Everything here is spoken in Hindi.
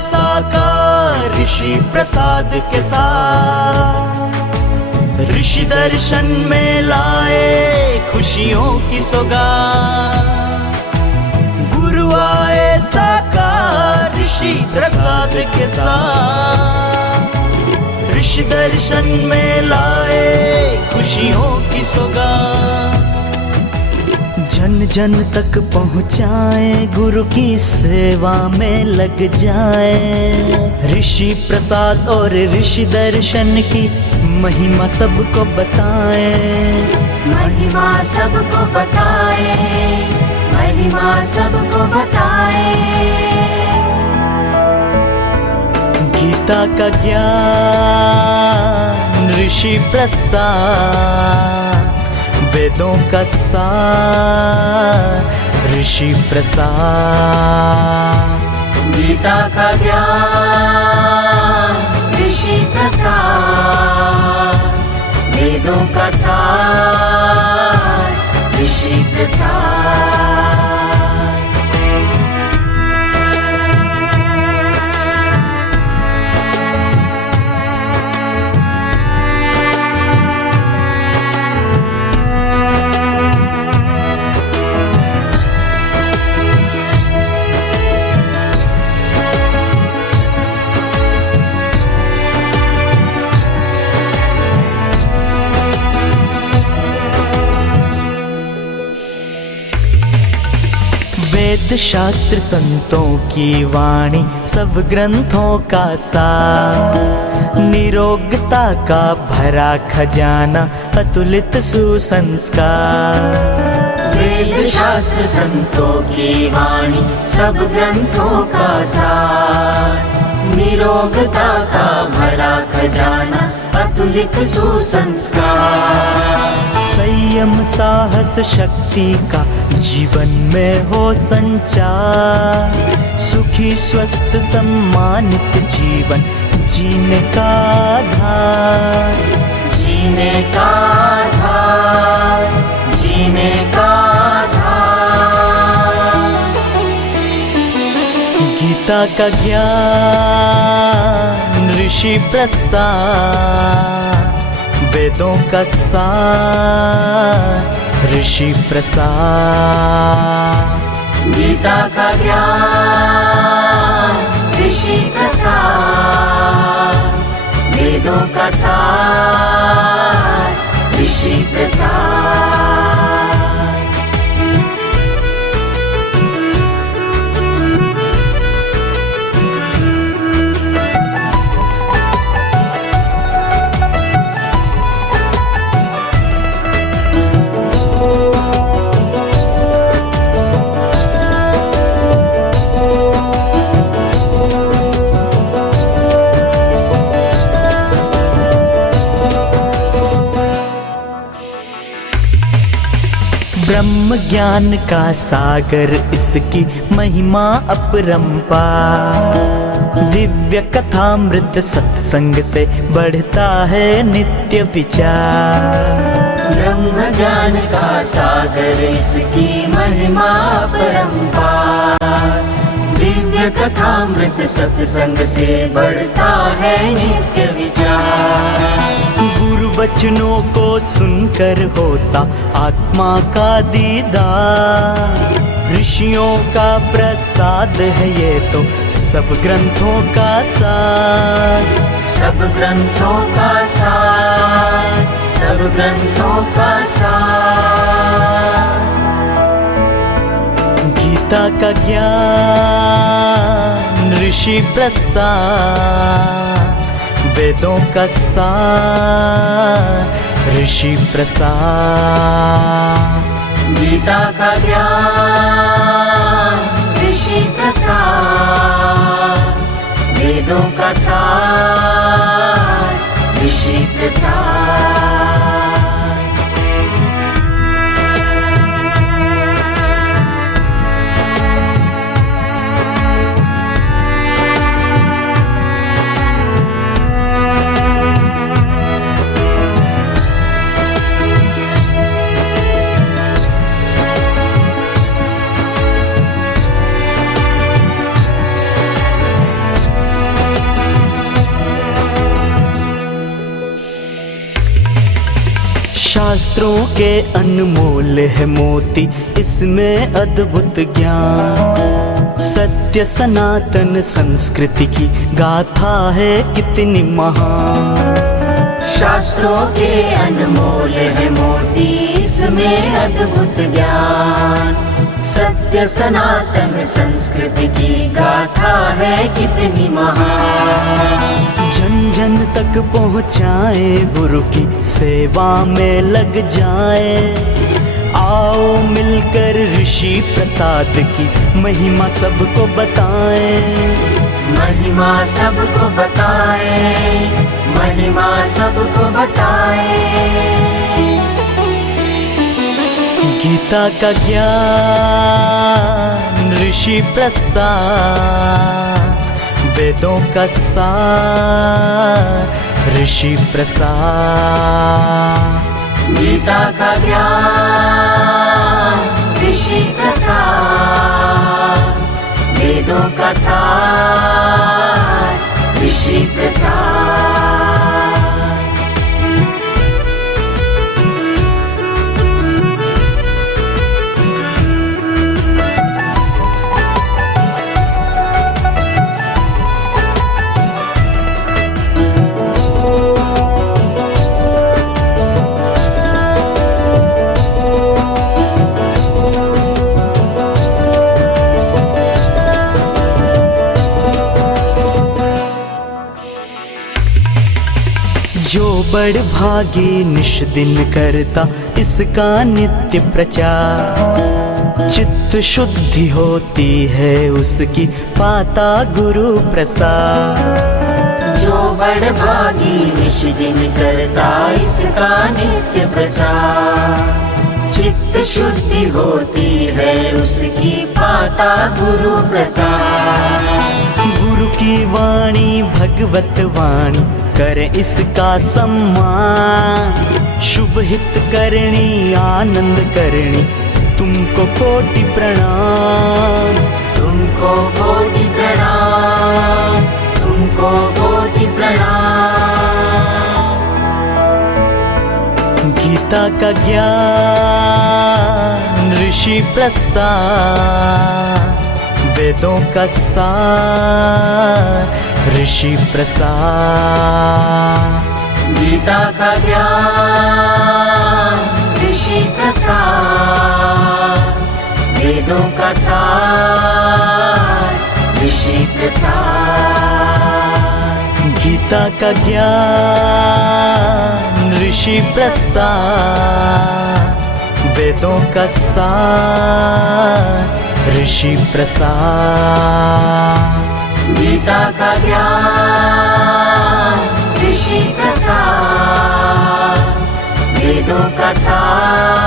साकार ऋषि प्रसाद के साथ। ऋषि दर्शन में लाए खुशियों की सौगात। गुरु आए साकार ऋषि प्रसाद के साथ। ऋषि दर्शन में लाए खुशियों की सौगात। जन जन तक पहुँचाए, गुरु की सेवा में लग जाए। ऋषि प्रसाद और ऋषि दर्शन की महिमा सबको बताए। महिमा सबको बताए, महिमा सबको बताए। गीता का ज्ञान ऋषि प्रसाद। वेदों का सार ऋषि प्रसाद। गीता का ज्ञान ऋषि प्रसाद। वेदों का सार ऋषि प्रसाद। वेद शास्त्र संतों की वाणी सब ग्रंथों का सार। निरोगता का भरा खजाना अतुलित सुसंस्कार। वेद शास्त्र संतों की वाणी सब ग्रंथों का सार। निरोगता का भरा खजाना अतुलित सुसंस्कार। संयम साहस शक्ति का जीवन में हो संचार। सुखी स्वस्थ सम्मानित जीवन जीने का आधार। जीने का आधार, जीने का आधार। गीता का ज्ञान ऋषि प्रसाद। वेदों का सार ऋषि प्रसाद। गीता का ज्ञान ऋषि प्रसाद। वेदों का सार ऋषि प्रसाद। ब्रह्म ज्ञान का सागर इसकी महिमा अपरंपार। दिव्य कथामृत सत्संग से बढ़ता है नित्य विचार। ब्रह्म ज्ञान का सागर इसकी महिमा अपरंपार। दिव्य कथामृत सत्संग से बढ़ता है नित्य विचार। गुरु बचनों को सुनकर होता आत्मा का दीदार। ऋषियों का प्रसाद है ये तो सब ग्रंथों का सार। सब ग्रंथों का सार, सब ग्रंथों का सार। गीता का ज्ञान ऋषि प्रसाद। वेदों का सार ऋषि प्रसाद। गीता का ज्ञान ऋषि प्रसाद। वेदों का सार ऋषि प्रसाद। शास्त्रों के अनमोल है मोती, इसमें अद्भुत ज्ञान। सत्य सनातन संस्कृति की गाथा है कितनी महान। शास्त्रों के अनमोल है मोती, इसमें अद्भुत ज्ञान। सत्य सनातन संस्कृति की गाथा है कितनी महान। जन जन तक पहुँचाए, गुरु की सेवा में लग जाए। आओ मिलकर ऋषि प्रसाद की महिमा सबको बताएं। महिमा सबको बताए, महिमा सबको बताए। गीता का ज्ञान ऋषि प्रसाद, वेदों का सार ऋषि प्रसाद। गीता का ज्ञान ऋषि प्रसाद, वेदों का सार ऋषि प्रसाद। जो बड़ भागी निश दिन करता इसका नित्य प्रचार। चित्त शुद्धि होती है उसकी, पाता गुरु प्रसाद। जो बड़ भागी निश दिन करता इसका नित्य प्रचार। चित्त शुद्धि होती है उसकी, पाता गुरु प्रसाद। गुरु की वाणी भगवत वाणी, करे इसका सम्मान। शुभ हित करनी आनंद करनी, तुमको कोटि प्रणाम। तुमको कोटि प्रणाम, तुमको कोटि प्रणाम। गीता का ज्ञान ऋषि प्रसाद, वेदों का सार ऋषि प्रसाद। गीता का ज्ञान ऋषि प्रसाद, वेदों का सार ऋषि प्रसाद। गीता का ज्ञान ऋषि प्रसाद, वेदों का सार ऋषि प्रसाद। गीता का ज्ञान ऋषि प्रसाद, वेदों का सार